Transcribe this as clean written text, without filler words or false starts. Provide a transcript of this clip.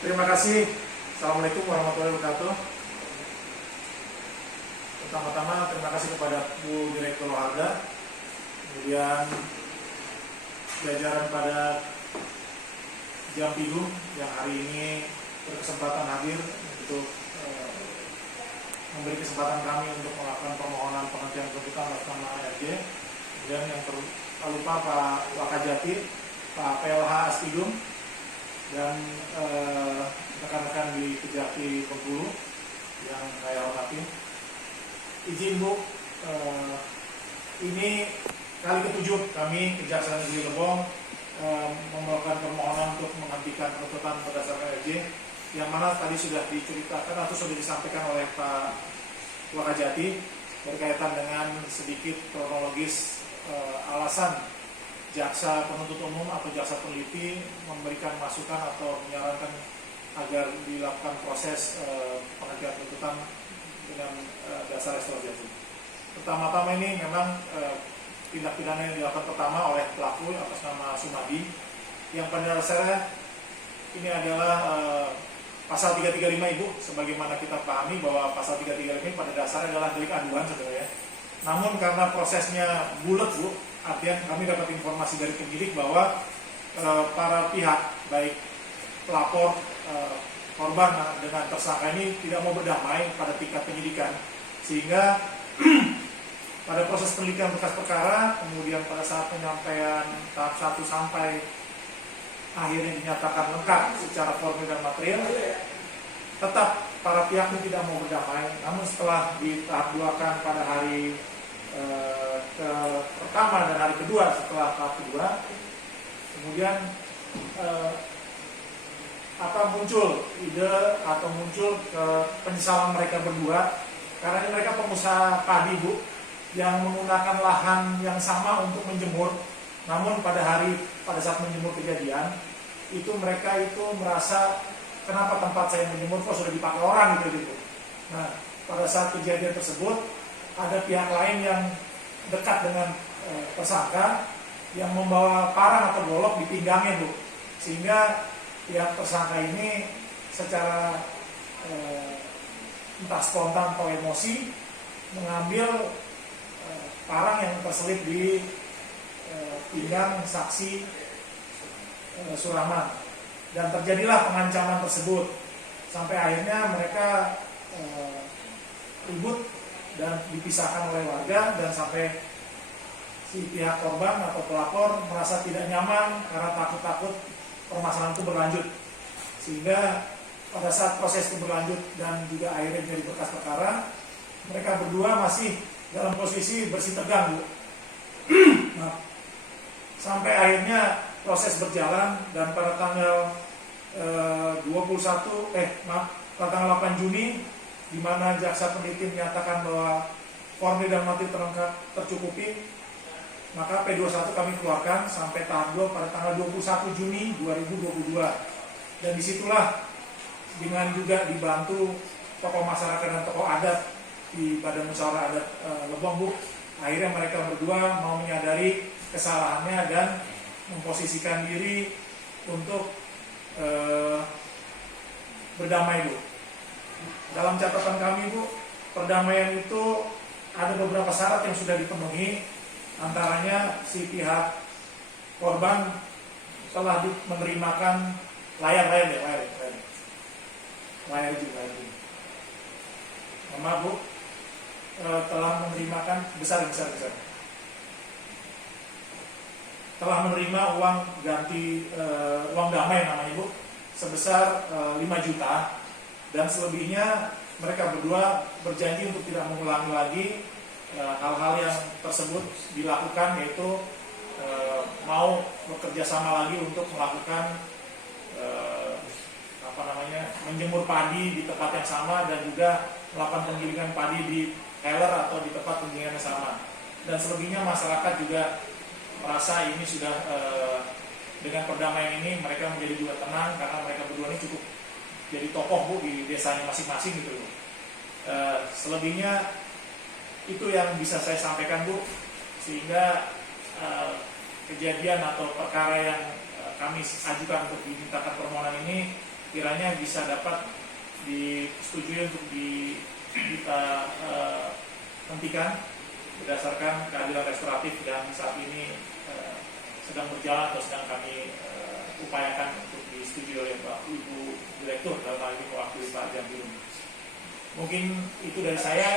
Terima kasih. Assalamualaikum warahmatullahi wabarakatuh. Pertama-tama terima kasih kepada Bu Direktur Harga, kemudian jajaran pada Jampidum yang hari ini berkesempatan hadir untuk memberi kesempatan kami untuk melakukan permohonan penghentian tuntutan atas nama ARJ. Dan yang tak lupa Pak Wakajati, Pak PLH Aspidum, dan rekan-rekan di Kejati Bengkulu yang saya hormati. Izin Bu, ini kali ke-7 kami Kejaksaan Negeri Lebong membawakan permohonan untuk menghentikan tuntutan berdasarkan ARJ, yang mana tadi sudah diceritakan atau sudah disampaikan oleh Pak Wakajati berkaitan dengan sedikit kronologis alasan jaksa penuntut umum atau jaksa peneliti memberikan masukan atau menyarankan agar dilakukan proses penghentian tuntutan dengan dasar restorasi. Pertama-tama ini memang tindak pidana yang dilakukan pertama oleh pelaku atas nama Sumadi, yang pada dasarnya ini adalah pasal 335 Ibu, sebagaimana kita pahami bahwa pasal 335 ini pada dasarnya adalah delik aduan sebenarnya. Namun karena prosesnya bulat Bu, artinya kami dapat informasi dari penyidik bahwa para pihak baik pelapor, korban dengan tersangka ini tidak mau berdamai pada tingkat penyidikan, sehingga pada proses penelitian berkas perkara, kemudian pada saat penyampaian tahap 1 sampai akhirnya dinyatakan lengkap secara formil dan material, tetap para pihak ini tidak mau berdamai. Namun setelah di tahap 2 kan pada hari pertama dan hari kedua setelah tahap kedua, kemudian muncul ide atau muncul penyesalan mereka berdua, karena ini mereka pengusaha padi Bu, yang menggunakan lahan yang sama untuk menjemur. Namun pada saat menjemur kejadian itu mereka itu merasa kenapa tempat saya menjemur kok sudah dipakai orang gitu. Nah, pada saat kejadian tersebut ada pihak lain yang dekat dengan tersangka yang membawa parang atau golok di pinggangnya Bu, sehingga pihak tersangka ini secara entah spontan atau emosi mengambil parang yang terselip di pinggang saksi Suraman, dan terjadilah pengancaman tersebut sampai akhirnya mereka ribut dan dipisahkan oleh warga, dan sampai si pihak korban atau pelapor merasa tidak nyaman karena takut permasalahan itu berlanjut, sehingga pada saat proses itu berlanjut dan juga akhirnya menjadi berkas perkara, mereka berdua masih dalam posisi bersih tegang Bu. Nah, sampai akhirnya proses berjalan, dan pada tanggal pada tanggal 8 Juni, di mana jaksa peneliti menyatakan bahwa formil dan materi terlengkap tercukupi, maka P21 kami keluarkan sampai tahap 2 pada tanggal 21 Juni 2022. Dan disitulah dengan juga dibantu tokoh masyarakat dan tokoh adat di Badan Musyawarah Adat Lebong Bu, akhirnya mereka berdua mau menyadari kesalahannya dan memposisikan diri untuk berdamai Bu. Dalam catatan kami Bu, perdamaian itu ada beberapa syarat yang sudah dipenuhi, antaranya si pihak korban telah menerimakan layar Bu, telah menerimakan telah menerima uang ganti uang damai namanya Bu, sebesar 5 juta, dan selebihnya mereka berdua berjanji untuk tidak mengulangi lagi hal-hal yang tersebut dilakukan, yaitu mau bekerja sama lagi untuk melakukan menjemur padi di tempat yang sama, dan juga melakukan penggilingan padi di heller atau di tempat penggilingan yang sama. Dan selebihnya masyarakat juga merasa ini sudah dengan perdamaian ini mereka menjadi juga tenang, karena mereka berdua ini cukup jadi tokoh Bu di desanya masing-masing gitu loh. Selebihnya itu yang bisa saya sampaikan Bu, sehingga kejadian atau perkara yang kami ajukan untuk dimintakan permohonan ini kiranya bisa dapat disetujui untuk kita hentikan berdasarkan keadilan restoratif yang saat ini sedang berjalan atau sedang kami upayakan untuk disetujui oleh Ibu Direktur dalam hal ini mewakili Pak Jambilum. Mungkin itu dari saya.